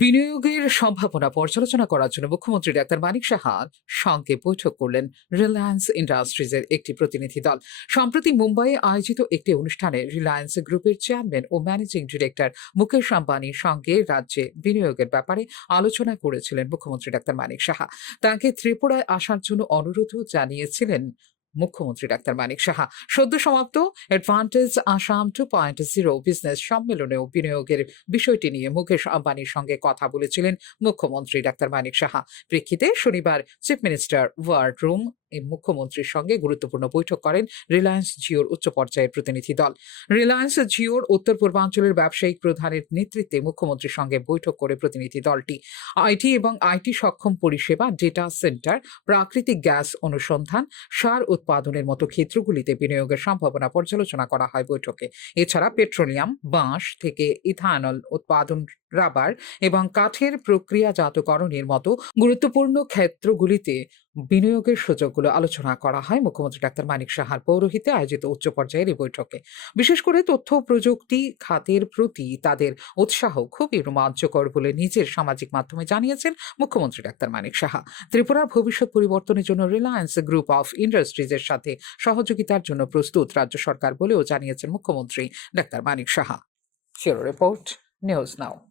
বিনিয়োগের সম্ভাবনা পর্যালোচনা করার জন্য মুখ্যমন্ত্রী ডাক্তার মানিক সাহার সঙ্গে বৈঠক করলেন রিলায়েন্স ইন্ডাস্ট্রিজের একটি প্রতিনিধি দল। সম্প্রতি মুম্বাইয়ে আয়োজিত একটি অনুষ্ঠানে রিলায়েন্স গ্রুপের চেয়ারম্যান ও ম্যানেজিং ডিরেক্টর মুকেশ আম্বানির সঙ্গে রাজ্যে বিনিয়োগের ব্যাপারে আলোচনা করেছিলেন মুখ্যমন্ত্রী ডাক্তার মানিক সাহা। তাঁকে ত্রিপুরায় আসার জন্য অনুরোধও জানিয়েছিলেন মুখ্যমন্ত্রী ডাক্তার মানিক সাহা। সদ্য সমাপ্ত অ্যাডভান্টেজ আসাম 2.0 বিজনেস সম্মেলনেও বিনিয়োগের বিষয়টি নিয়ে মুকেশ আম্বানির সঙ্গে কথা বলেছিলেন মুখ্যমন্ত্রী ডাক্তার মানিক সাহা। প্রেক্ষিতে শনিবার চিফ মিনিস্টার ওয়ার্ড রুম মুখ্যমন্ত্রীর সঙ্গে গুরুত্বপূর্ণ বৈঠক করেন রিলায়েন্স জিওর উচ্চ পর্যায়ের প্রতিনিধি দল। রিলায়েন্স জিওর উত্তর পূর্বাঞ্চলের ব্যবসায়িক প্রধানের নেতৃত্বে মুখ্যমন্ত্রীর সঙ্গে বৈঠক করে প্রতিনিধি দলটি আইটি এবং আইটি সক্ষম পরিষেবা, ডেটা সেন্টার, প্রাকৃতিক গ্যাস অনুসন্ধান, সার উৎপাদনের মতো ক্ষেত্রগুলিতে বিনিয়োগের সম্ভাবনা পর্যালোচনা করা হয় বৈঠকে। এছাড়া পেট্রোলিয়াম, বাঁশ থেকে ইথানল উৎপাদন, রাবার এবং কাঠের প্রক্রিয়াজাতকরণের মতো গুরুত্বপূর্ণ ক্ষেত্রগুলিতে বিনিয়োগের সুযোগগুলো আলোচনা করা হয় মুখ্যমন্ত্রী ডাক্তার মানিক সাহার পৌরোহিত্যে আয়োজিত উচ্চ পর্যায়ের এই বৈঠকে। বিশেষ করে তথ্য প্রযুক্তি খাতের প্রতি তাদের উৎসাহ খুবই রোমাঞ্চকর বলে নিজের সামাজিক মাধ্যমে জানিয়েছেন মুখ্যমন্ত্রী ডাক্তার মানিক সাহা। ত্রিপুরার ভবিষ্যৎ পরিবর্তনের জন্য রিলায়েন্স গ্রুপ অফ ইন্ডাস্ট্রিজের সাথে সহযোগিতার জন্য প্রস্তুত রাজ্য সরকার বলেও জানিয়েছেন মুখ্যমন্ত্রী doctor Manik Saha. Bureau report, news নাও।